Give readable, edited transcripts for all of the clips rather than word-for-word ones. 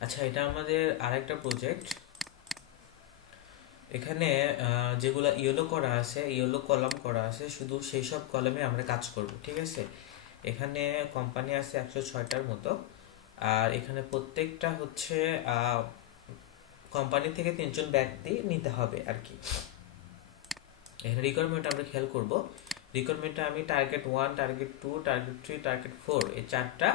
আচ্ছা, এটা আমাদের আরেকটা প্রজেক্ট। এখানে যেগুলো ইয়েলো করা আছে, ইয়েলো কলাম করা আছে, শুধু সেই সব কলামে আমরা কাজ করব, ঠিক আছে। এখানে কোম্পানি আছে 106টার মতো। আর এখানে প্রত্যেকটা হচ্ছে কোম্পানি থেকে 3জন ব্যক্তি নিতে হবে আর কি। এখানে রিকোয়ারমেন্ট আমরা খেয়াল করব। রিকোয়ারমেন্টটা আমি টার্গেট 1, টার্গেট 2, টার্গেট 3, টার্গেট 4 এই চারটা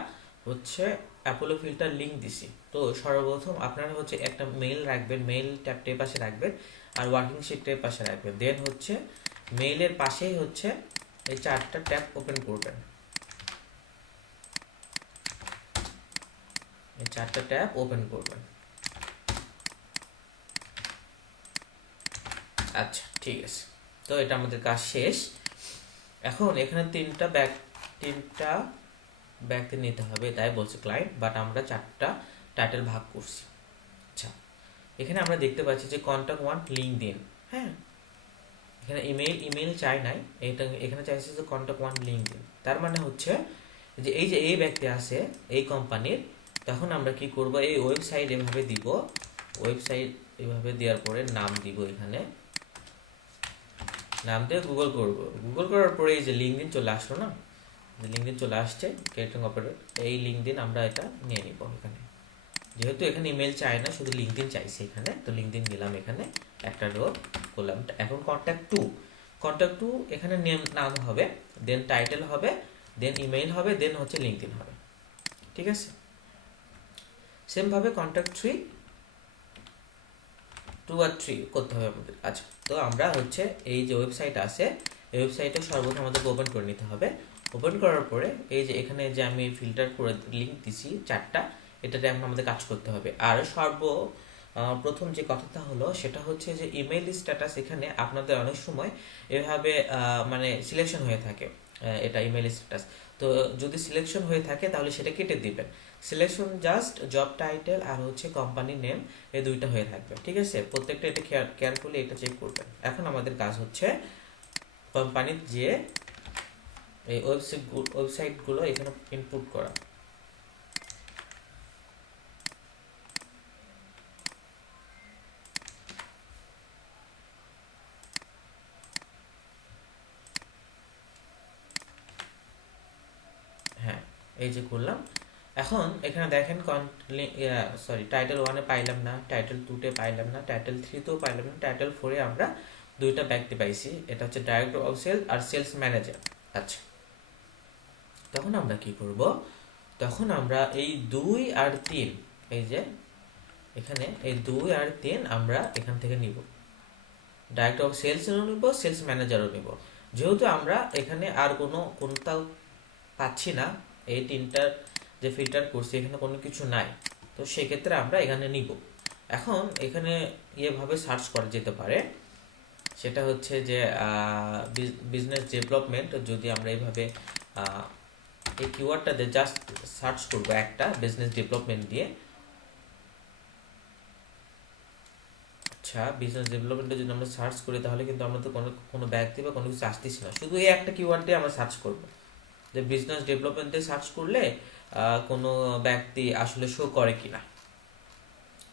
হচ্ছে অ্যাপোলো ফিল্টার লিঙ্ক দিছি। তো সর্বপ্রথম আপনারা হচ্ছে একটা মেইল রাখবেন, মেইল ট্যাবটার পাশে রাখবেন, আর ওয়ার্কিং শিটটার পাশে রাখবেন। দেন হচ্ছে মেইলের পাশেই হচ্ছে এই চারটা ট্যাব ওপেন করবেন, এই চারটা ট্যাব ওপেন করবেন। আচ্ছা, ঠিক আছে। তো এটা আমাদের কাজ শেষ। এখন এখানে তিনটা ব্যক্তি নিতে হবে তাই বলছে ক্লায়েন্ট, বাট আমরা চারটা টাইটেল ভাগ করছি। আচ্ছা, এখানে আমরা দেখতে পাচ্ছি যে কন্টাক্ট 1 লিঙ্কডইন। হ্যাঁ, এখানে ইমেল চাই নাই, এটা এখানে চাইছে যে কন্টাক্ট 1 লিঙ্কডইন। তার মানে হচ্ছে যে এই ব্যক্তি আছে এই কোম্পানির, তখন আমরা কি করব, এই ওয়েবসাইট এভাবে দিব। ওয়েবসাইট এভাবে দেওয়ার পরে নাম দিব, এখানে নাম দিয়ে গুগল করব। গুগল করার পরে এই যে লিঙ্কডইন চলে আসলো না, লিঙ্কডইন চলে আসছে ক্রিয়েটিং অপারেটর, এই লিঙ্কডইন আমরা এটা নিয়ে নিব। এখানে যেহেতু এখানে ইমেল চাই না, শুধু লিঙ্কডইন চাইছে এখানে, তো লিঙ্কডইন দিলাম এখানে, একটা রো করলাম। এখন কন্ট্যাক্ট টু এখানে নাম হবে, দেন টাইটেল হবে, দেন ইমেইল হবে, দেন হচ্ছে লিঙ্কডইন হবে, ঠিক আছে। সেম ভাবে কন্ট্যাক্ট 2 আর 3 করতে হবে আমাদের। আচ্ছা, তো আমরা হচ্ছে এই যে ওয়েবসাইট আছে, এই ওয়েবসাইটে সর্বপ্রথম আমাদের ওপেন করে নিতে হবে। ওপেন করার পরে এই যে এখানে যে আমি ফিল্টার করে লিঙ্ক দিছি চারটা, এটাতে এখন আমাদের কাজ করতে হবে। আর প্রথম যে কথাটা হলো সেটা হচ্ছে যে ইমেইল স্ট্যাটাস, এখানে আপনাদের অনেক সময় এভাবে মানে সিলেকশন হয়ে থাকে। এটা ইমেইল স্ট্যাটাস, তো যদি সিলেকশন হয়ে থাকে তাহলে সেটা কেটে দিবেন। সিলেকশন জাস্ট জব টাইটেল আর হচ্ছে কোম্পানি নেম, এই দুইটা হয়ে থাকবে, ঠিক আছে। প্রত্যেকটা এটা কেয়ারফুলি এটা চেক করবেন। এখন আমাদের কাজ হচ্ছে কোম্পানির যে এই ওয়েবসাইটগুলো এখানে ইনপুট করা। হ্যাঁ, এই যে করলাম। এখন এখানে দেখেন টাইটেল 1-এ পাইলাম না, টাইটেল 2-তে পাইলাম না, টাইটেল 3-তেও পাইলাম না, টাইটেল 4-এ আমরা দুইটা ব্যক্তি পাইছি, এটা হচ্ছে ডাইরেক্টর অফ সেল আর সেলস ম্যানেজার। আচ্ছা, তখন আমরা কি করব, তখন আমরা এই 2 আর 3, এই যে এখানে এই 2 আর 3 আমরা এখান থেকে নিব, ডাইরেক্টর অফ সেলসও নিব, সেলস ম্যানেজারও নিব। যেহেতু আমরা এখানে আর কোনটাও পাচ্ছি না, এই তিনটার যে ফিল্টার করছি এখানে কোনো কিছু নাই, তো সেক্ষেত্রে আমরা এখানে নিব। এখন এখানে এভাবে সার্চ করা যেতে পারে, সেটা হচ্ছে যে বিজনেস ডেভেলপমেন্ট, যদি আমরা এইভাবে এই কিওয়ার্ডটাতে জাস্ট সার্চ করবো একটা বিজনেস ডেভেলপমেন্ট দিয়ে। আচ্ছা, বিজনেস ডেভেলপমেন্টে যদি আমরা সার্চ করি তাহলে কিন্তু আমরা তো কোনো ব্যক্তি বা কোনো কিছু আসতেছি না, শুধু এই একটা কিওয়ার্ড দিয়ে আমরা সার্চ করবো। যে বিজনেস ডেভেলপমেন্টে সার্চ করলে কোনো ব্যক্তি আসলে শো করে কিনা,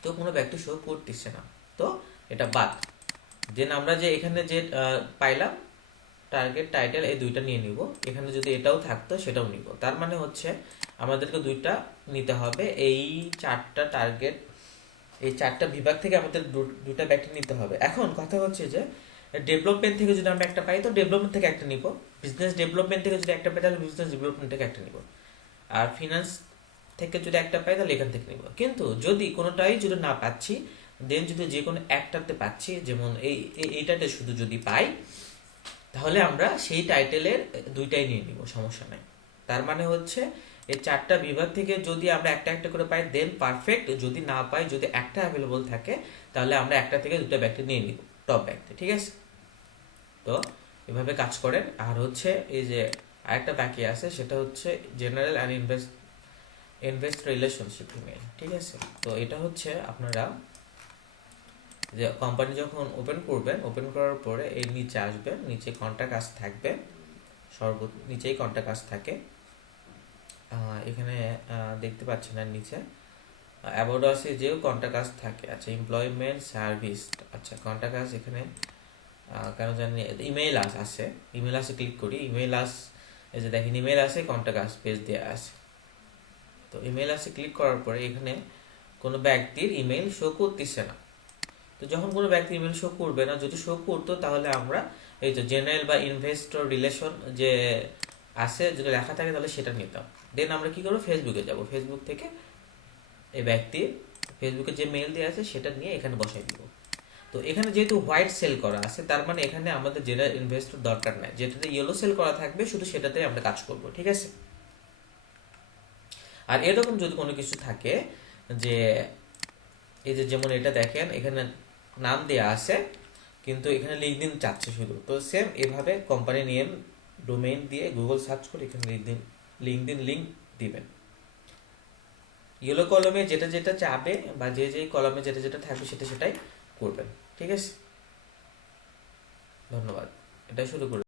তো কোনো ব্যক্তি শো করতেছে না, তো এটা বাদ। দেন আমরা যে এখানে যে পাইলাম টার্গেট টাইটেল, এই দুইটা নিয়ে নিব। এখানে যদি এটাও থাকতো সেটাও নিব। তার মানে হচ্ছে আমাদেরকে দুইটা নিতে হবে, এই চারটা টার্গেট, এই চারটা বিভাগ থেকে আমাদের দুইটা ব্যক্তি নিতে হবে। এখন কথা হচ্ছে যে ডেভেলপমেন্ট থেকে যদি আমরা একটা পাই তো ডেভেলপমেন্ট থেকে একটা নিব, বিজনেস ডেভেলপমেন্ট থেকে যদি একটা পাই তাহলে বিজনেস ডেভেলপমেন্ট থেকে একটা নিব, আর ফিনান্স থেকে যদি একটা পাই তাহলে এখান থেকে নিব। কিন্তু যদি কোনোটাই যদি না পাচ্ছি, দেন যদি যে কোনো একটাতে পাচ্ছি, যেমন এইটাতে শুধু যদি পাই, তাহলে আমরা সেই টাইটেলের দুইটাই নিয়ে নিব, সমস্যা নাই। তার মানে হচ্ছে এই চারটা বিভাগ থেকে যদি আমরা একটা একটা করে পাই দেন পারফেক্ট, যদি না পাই, যদি একটা অ্যাভেলেবল থাকে তাহলে আমরা একটা থেকে দুটো ব্যক্তি নিয়ে নিব, টপ ব্যক্তি, ঠিক আছে। তো এভাবে কাজ করেন। আর হচ্ছে এই যে আরেকটা বাকি আছে, সেটা হচ্ছে general and invest relationship email, ঠিক আছে। তো এটা হচ্ছে আপনারা যে কোম্পানি যখন ওপেন করবেন, ওপেন করার পরে এই নিচে আসবেন, নিচে কন্টাক্ট আস থাকবে, নিচেই কন্টাক্ট আস থাকে। এখানে দেখতে পাচ্ছেন না নিচে, অ্যাবাউট আসে যেও কন্টাক্ট আস থাকে। আচ্ছা, এমপ্লয়মেন্ট সার্ভিস, আচ্ছা কন্টাক্ট আস এখানে কেন জানি ইমেইল আসে, ইমেইল আসে ক্লিক করি, ইমেইল আস এই যে দেখেন ইমেইল আসে, কন্টাক্ট আস পেজ দেওয়া আছে। তো ইমেইল আসে ক্লিক করার পরে এখানে কোনো ব্যক্তির ইমেইল শো করতেছে না। তো যখন কোনো ব্যক্তি ইমেল শো করবে না, যদি শো করতো তাহলে আমরা এই তো জেনারেল বা ইনভেস্টর রিলেশন যে আছে যদি লেখা থাকে তাহলে সেটা নিতাম। দেন আমরা কি করবো, ফেসবুকে যাব, ফেসবুক থেকে এই ব্যক্তির ফেসবুকে যে মেল দেওয়া আছে সেটা নিয়ে এখানে বসাই দিব। তো এখানে যেহেতু হোয়াইট সেল করা আছে তার মানে এখানে আমাদের জেনারেল ইনভেস্টর দরকার নাই, যেটাতে ইয়েলো সেল করা থাকবে শুধু সেটাতে আমরা কাজ করব, ঠিক আছে। আর এরকম যদি কোনো কিছু থাকে যে এই যে যেমন এটা দেখেন এখানে নাম দেয়া আছে কিন্তু এখানে লিঙ্কডিন চাচ্ছে শুধু, তো সেম এভাবে কোম্পানি নেম ডোমেইন দিয়ে গুগল সার্চ করে এখানে লিঙ্কডিন লিঙ্ক দিবেন। ইয়েলো কলমে যেটা যেটা চাবে বা যে যে কলমে যেটা যেটা থাকবে সেটা সেটাই করবেন, ঠিক আছে। ধন্যবাদ, এটাই শুরু করুন।